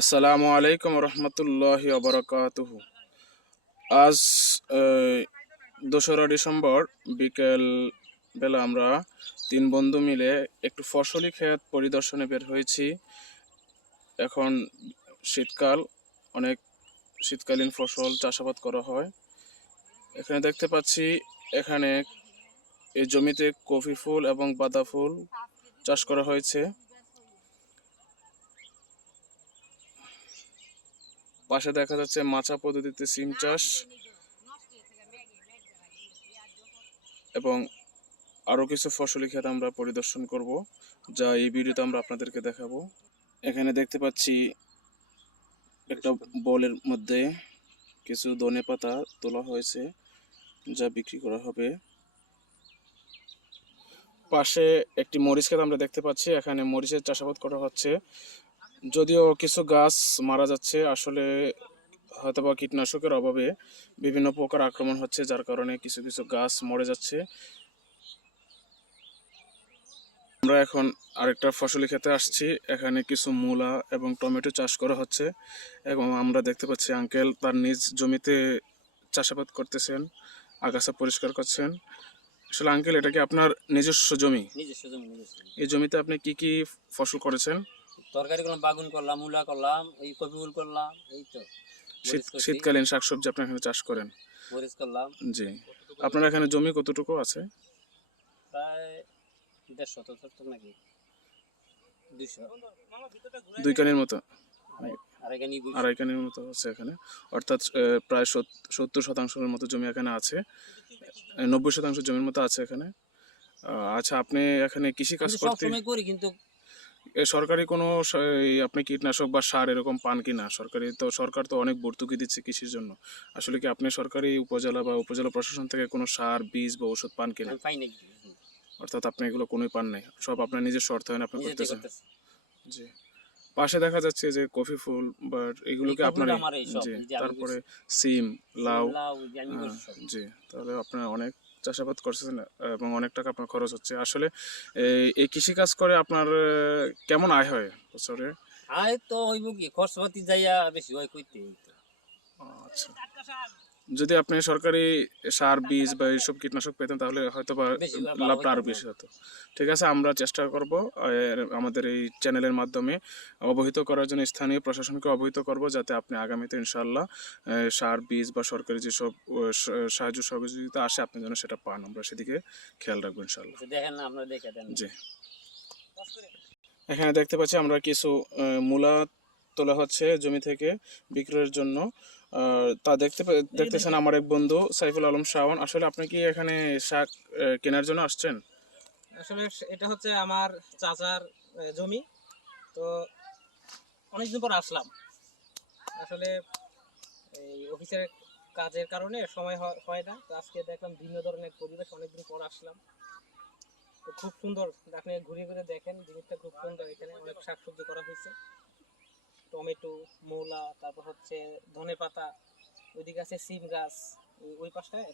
আসসালামু আলাইকুম রহমতুল্লাহি ওবরাকাতুহু। আজ 2রা ডিসেম্বর বিকেল বেলা আমরা তিন বন্ধু মিলে একটু ফসলি ক্ষেত পরিদর্শনে বের হয়েছি। এখন শীতকাল, অনেক শীতকালীন ফসল চাষাবাদ করা হয়। এখানে দেখতে পাচ্ছি, এখানে এই জমিতে কফি ফুল এবং বাদা ফুল চাষ করা হয়েছে। পাশে দেখা যাচ্ছে মাচা পদ্ধতিতে সিম চাষ এবং আরও কিছু ফসলি ক্ষেত আমরা পরিদর্শন করব, যা এই ভিডিওতে আমরা আপনাদেরকে দেখাবো। এখানে দেখতে পাচ্ছি একটা বোলের মধ্যে কিছু ধনেপাতা তোলা হয়েছে, যা বিক্রি করা হবে। পাশে একটি মরিচ ক্ষেত আমরা দেখতে পাচ্ছি, এখানে মরিচের চাষাবাদ করা হচ্ছে। যদিও কিছু গাছ মারা যাচ্ছে, আসলে হয়তোবা কীটনাশকের অভাবে বিভিন্ন পোকার আক্রমণ হচ্ছে, যার কারণে কিছু কিছু গাছ মরে যাচ্ছে। আমরা এখন আরেকটা ফসলি ক্ষেতে আসছি। এখানে কিছু মূলা এবং টমেটো চাষ করা হচ্ছে এবং আমরা দেখতে পাচ্ছি আঙ্কেল তার নিজ জমিতে চাষাবাদ করতেছেন, আগাছা পরিষ্কার করছেন। আসলে আঙ্কেল, এটা কি আপনার নিজস্ব জমি? নিজস্ব। এই জমিতে আপনি কি কি ফসল করেছেন? তরকারি করলাম, বাগুন করলাম, মূলা করলাম, এই কপি ফুল করলাম, এই তো শীতকালীন শাকসবজি আপনি এখানে চাষ করেন? মরিচ করলাম। জি। আপনার এখানে জমি কতটুকু আছে? প্রায় 150 নাকি 200, 2 কানির মতো, আড়াই 2.5 কানির মতো আছে এখানে। অর্থাৎ প্রায় 70% মতো জমি এখানে আছে। 90% জমির মতো আছে এখানে। আচ্ছা, আপনি এখানে কৃষি কাজ করতে সবসময় করি, কিন্তু সরকারি কোনো আপনি কীটনাশক বা সার এরকম পান কি না? সরকার তো অনেক ভর্তুকি দিচ্ছে কৃষির জন্য। আসলে কি আপনি সরকারি উপজেলা বা উপজেলা প্রশাসন থেকে কোনো সার, বীজ বা ওষুধ পান কিনা? আমি পাই নাকি, অর্থাৎ আপনি এগুলো কোনোই পান নাই, সব আপনার নিজস্ব অর্থায়নে আপনি নিজেতে করতেছেন? করতেছি। জি। পাশে দেখা যাচ্ছে যে কফি ফুল, বাট এগুলো এই কি কপি ফুল আপনারই? আমার, এই সব জি। এই যে আমি তারপরে করছি, সিম, লাউ। সিম লাউ এই যে আমি করছি সব। জি। তাহলে আপনার অনেক চাষাবাদ করছেন এবং অনেক টাকা আপনার খরচ হচ্ছে। আসলে এই কৃষিকাজ করে আপনার কেমন আয় হয় বছরে? আয় তো হইব কি, খরচপাতি যাইয়া বেশি হয় কইতে। আচ্ছা। যদি আপনি সরকারি সার, বীজ বা এইসব কীটনাশক পেতেন, তাহলে হয়তো বা বেশি ভালো লাভটা হইতো আরো না। বেশি হতো। ঠিক আছে, আমরা চেষ্টা করব আমাদের এই চ্যানেলের মাধ্যমে অবহিত করার জন্য স্থানীয় প্রশাসনকে অবহিত করব, যাতে আপনি আগামীতে ইনশাআল্লাহ সার, বীজ বা সরকারি যেসব সাহায্য সহযোগিতা আসে, আপনি যেন সেটা পান। আমরা সেদিকে খেয়াল রাখবো ইনশাআল্লাহ। দেখেন না, আপনারা দেখে দেন। জি। এখানে দেখতে পাচ্ছি আমরা কিছু মূলা তোলা হচ্ছে জমি থেকে বিক্রয়ের জন্য। তা দেখতেছেন আমার এক বন্ধু সাইফুল আলম শাওন। আসলে আপনি কি এখানে শাক কেনার জন্য আসছেন? আসলে এটা হচ্ছে আমার চাচার জমি। তো অনেকদিন পর আসলাম। আসলে এই অফিসের কাজের কারণে সময় হয় না। তো আজকে দেখলাম ভিন্ন ধরনের পরিবেশ, অনেকদিন পর আসলাম। তো খুব সুন্দর, আপনি ঘুরে ঘুরে দেখেন, জিনিসটা খুব সুন্দর। এখানে অনেক শাকসবজি করা হয়েছে, টমেটো, মূলা, তারপর হচ্ছে ধনেপাতা, ওইদিকে আছে সিম গাছ, ওই পাশটায়